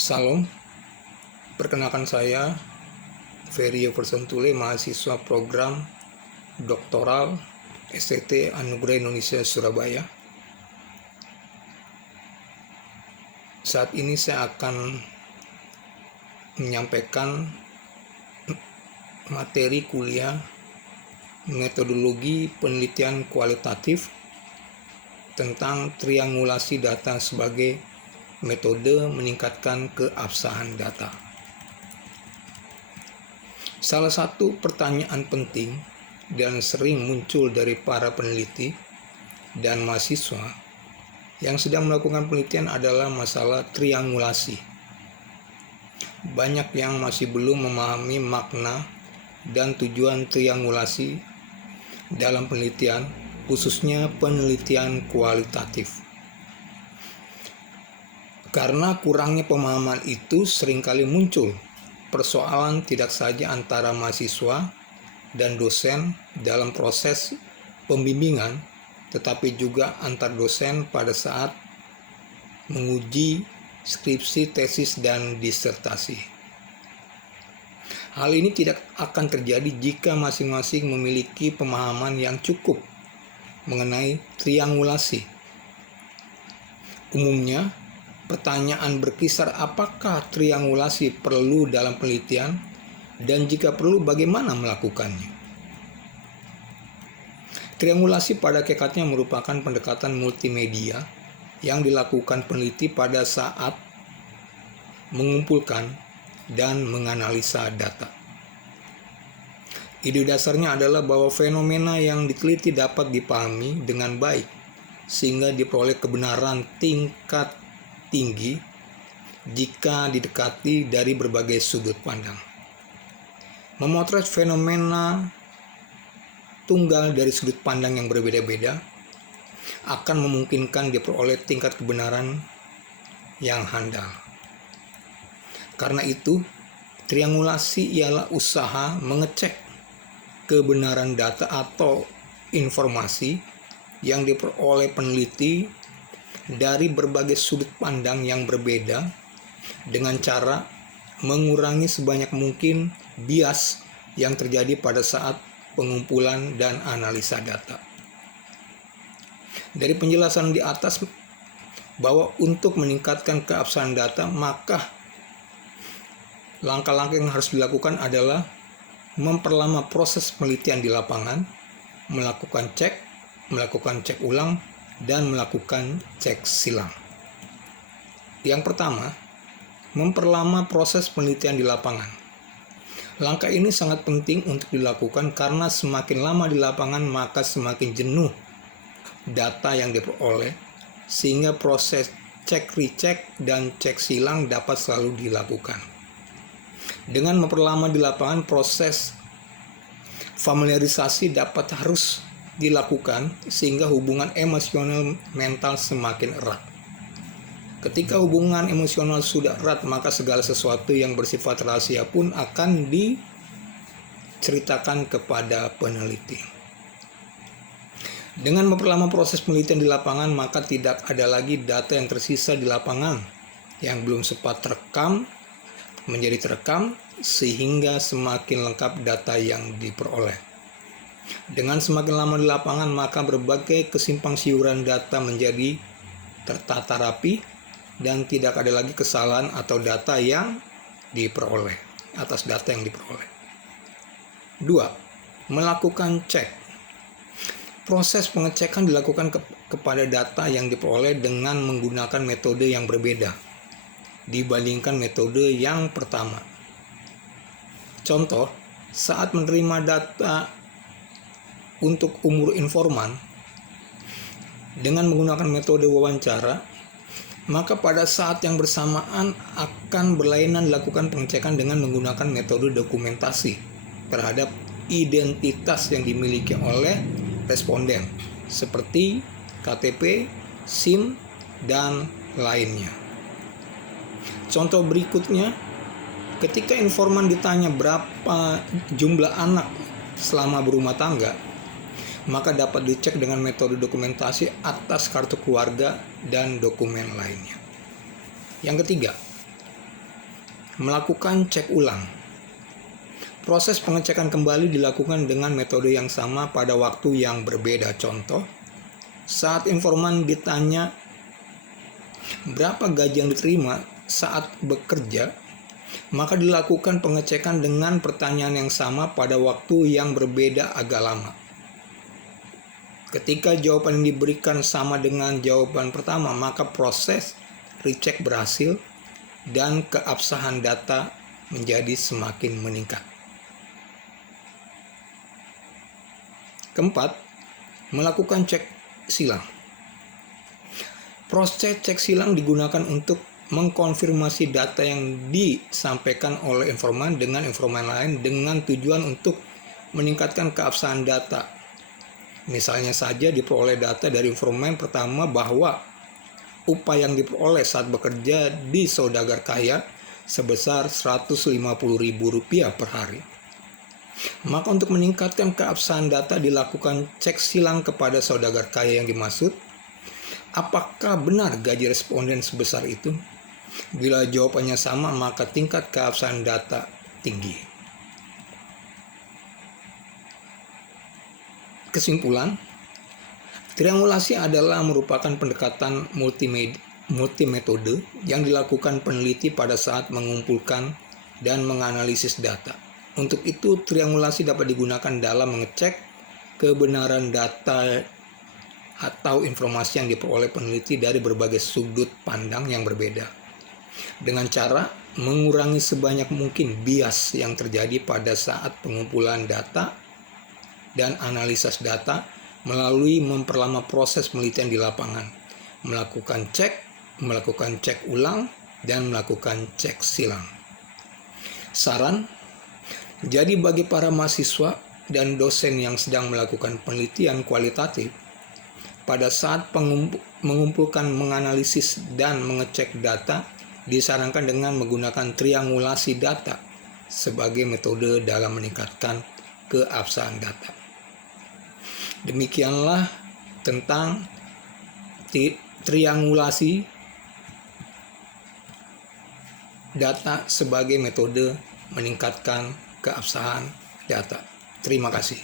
Salam, perkenalkan saya Ferry Persentule, mahasiswa program doktoral STT Anugerah Indonesia Surabaya. Saat ini saya akan menyampaikan materi kuliah metodologi penelitian kualitatif tentang triangulasi data sebagai metode meningkatkan keabsahan data. Salah satu pertanyaan penting dan sering muncul dari para peneliti dan mahasiswa yang sedang melakukan penelitian adalah masalah triangulasi. Banyak yang masih belum memahami makna dan tujuan triangulasi dalam penelitian, khususnya penelitian kualitatif. Karena kurangnya pemahaman itu seringkali muncul persoalan tidak saja antara mahasiswa dan dosen dalam proses pembimbingan, tetapi juga antar dosen pada saat menguji skripsi, tesis, dan disertasi. Hal ini tidak akan terjadi jika masing-masing memiliki pemahaman yang cukup mengenai triangulasi. Umumnya, pertanyaan berkisar apakah triangulasi perlu dalam penelitian dan jika perlu bagaimana melakukannya. Triangulasi pada hakikatnya merupakan pendekatan multimedia yang dilakukan peneliti pada saat mengumpulkan dan menganalisa data. Ide dasarnya adalah bahwa fenomena yang diteliti dapat dipahami dengan baik sehingga diperoleh kebenaran tingkat tinggi jika didekati dari berbagai sudut pandang. Memotret fenomena tunggal dari sudut pandang yang berbeda-beda akan memungkinkan diperoleh tingkat kebenaran yang handal. Karena itu, triangulasi ialah usaha mengecek kebenaran data atau informasi yang diperoleh peneliti dari berbagai sudut pandang yang berbeda dengan cara mengurangi sebanyak mungkin bias yang terjadi pada saat pengumpulan dan analisa data. Dari penjelasan di atas bahwa untuk meningkatkan keabsahan data, maka langkah-langkah yang harus dilakukan adalah memperlama proses penelitian di lapangan, melakukan cek ulang, dan melakukan cek silang. Yang pertama, memperlama proses penelitian di lapangan. Langkah ini sangat penting untuk dilakukan karena semakin lama di lapangan maka semakin jenuh data yang diperoleh, sehingga proses cek recek dan cek silang dapat selalu dilakukan. Dengan memperlama di lapangan, proses familiarisasi dapat harus dilakukan sehingga hubungan emosional mental semakin erat. Ketika hubungan emosional sudah erat, maka segala sesuatu yang bersifat rahasia pun akan diceritakan kepada peneliti. Dengan memperlama proses penelitian di lapangan, maka tidak ada lagi data yang tersisa di lapangan yang belum sempat terekam menjadi terekam, sehingga semakin lengkap data yang diperoleh. Dengan semakin lama di lapangan, maka berbagai kesimpang siuran data menjadi tertata rapi dan tidak ada lagi kesalahan atau data yang diperoleh atas data yang diperoleh. 2. Melakukan cek. Proses pengecekan dilakukan kepada data yang diperoleh dengan menggunakan metode yang berbeda dibandingkan metode yang pertama. Contoh, saat menerima data untuk umur informan dengan menggunakan metode wawancara, maka pada saat yang bersamaan akan berlainan dilakukan pengecekan dengan menggunakan metode dokumentasi terhadap identitas yang dimiliki oleh responden seperti KTP, SIM, dan lainnya. Contoh berikutnya, ketika informan ditanya berapa jumlah anak selama berumah tangga, maka dapat dicek dengan metode dokumentasi atas kartu keluarga dan dokumen lainnya. Yang ketiga, Melakukan cek ulang. Proses pengecekan kembali dilakukan dengan metode yang sama pada waktu yang berbeda. Contoh, saat informan ditanya berapa gaji yang diterima saat bekerja, maka dilakukan pengecekan dengan pertanyaan yang sama pada waktu yang berbeda agak lama. Ketika jawaban yang diberikan sama dengan jawaban pertama, maka proses recheck berhasil dan keabsahan data menjadi semakin meningkat. Keempat, melakukan cek silang. Proses cek silang digunakan untuk mengkonfirmasi data yang disampaikan oleh informan dengan informan lain dengan tujuan untuk meningkatkan keabsahan data. Misalnya saja diperoleh data dari informan pertama bahwa upah yang diperoleh saat bekerja di saudagar kaya sebesar Rp150.000 per hari. Maka untuk meningkatkan keabsahan data dilakukan cek silang kepada saudagar kaya yang dimaksud. Apakah benar gaji responden sebesar itu? Bila jawabannya sama, maka tingkat keabsahan data tinggi. Kesimpulan, triangulasi adalah merupakan pendekatan multimetode yang dilakukan peneliti pada saat mengumpulkan dan menganalisis data. Untuk itu, triangulasi dapat digunakan dalam mengecek kebenaran data atau informasi yang diperoleh peneliti dari berbagai sudut pandang yang berbeda, dengan cara mengurangi sebanyak mungkin bias yang terjadi pada saat pengumpulan data dan analisis data melalui memperlama proses penelitian di lapangan, melakukan cek ulang, dan melakukan cek silang. Saran, jadi bagi para mahasiswa dan dosen yang sedang melakukan penelitian kualitatif, pada saat mengumpulkan, menganalisis, dan mengecek data, disarankan dengan menggunakan triangulasi data sebagai metode dalam meningkatkan keabsahan data. Demikianlah tentang triangulasi data sebagai metode meningkatkan keabsahan data. Terima kasih.